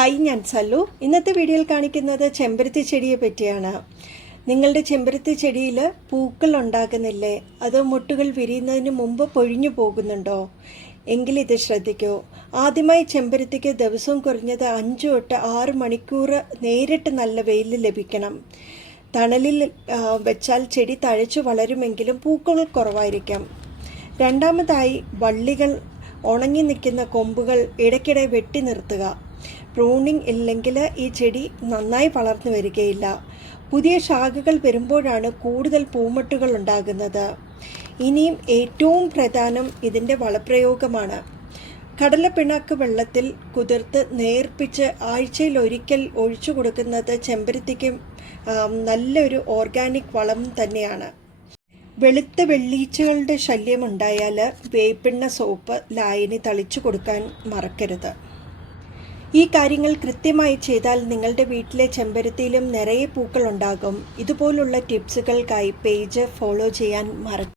Hi, ഞാൻ സല്ലു. ഇന്നത്തെ വീഡിയോയിൽ കാണിക്കുന്നത് ചെമ്പരത്തി ചെടിയെ പറ്റിയാണ്. നിങ്ങളുടെ ചെമ്പരത്തി ചെടിയിൽ പൂക്കൾ ഉണ്ടാകുന്നില്ലേ? അത് മുട്ടുകൾ വിരിയുന്നതിന് മുമ്പ് പൊഴിഞ്ഞു പോകുന്നുണ്ടോ? എങ്കിൽ ഇത് ശ്രദ്ധിക്കൂ. ആദ്യമായി ചെമ്പരത്തിക്ക് ദിവസവും കുറഞ്ഞത് 5 തൊട്ട് 6 മണിക്കൂർ നേരിട്ട് നല്ല വെയിൽ ലഭിക്കണം. തണലിൽ വെച്ചാൽ ചെടി തഴച്ചു വളരുമെങ്കിലും പൂക്കൾ കുറവായിരിക്കാം. രണ്ടാമതായി, വള്ളികൾ ഉണങ്ങി നിൽക്കുന്ന കൊമ്പുകൾ ഇടയ്ക്കിടെ വെട്ടി നിർത്തുക. പ്രൂണിംഗ് ഇല്ലെങ്കിൽ ഈ ചെടി നന്നായി വളർന്നു വരികയില്ല. പുതിയ ശാഖകൾ വരുമ്പോഴാണ് കൂടുതൽ പൂമൊട്ടുകൾ ഉണ്ടാകുന്നത്. ഇനിയും ഏറ്റവും പ്രധാനം ഇതിൻ്റെ വളപ്രയോഗമാണ്. കടലപ്പിണ്ണാക്ക് വെള്ളത്തിൽ കുതിർത്ത് നേർപ്പിച്ച് ആഴ്ചയിൽ ഒരിക്കൽ ഒഴിച്ചു കൊടുക്കുന്നത് ചെമ്പരത്തിക്ക് നല്ലൊരു ഓർഗാനിക് വളം തന്നെയാണ്. വെളുത്ത വെള്ളീച്ചകളുടെ ശല്യമുണ്ടായാൽ വേപ്പെണ്ണ സോപ്പ് ലായനി തളിച്ചു കൊടുക്കാൻ മറക്കരുത്. ഈ കാര്യങ്ങൾ കൃത്യമായി ചെയ്താൽ നിങ്ങളുടെ വീട്ടിലെ ചെമ്പരത്തിയിലും നിറയെ പൂക്കൾ ഉണ്ടാകും. ഇതുപോലുള്ള ടിപ്സുകൾക്കായി പേജ് ഫോളോ ചെയ്യാൻ മറക്കരുത്.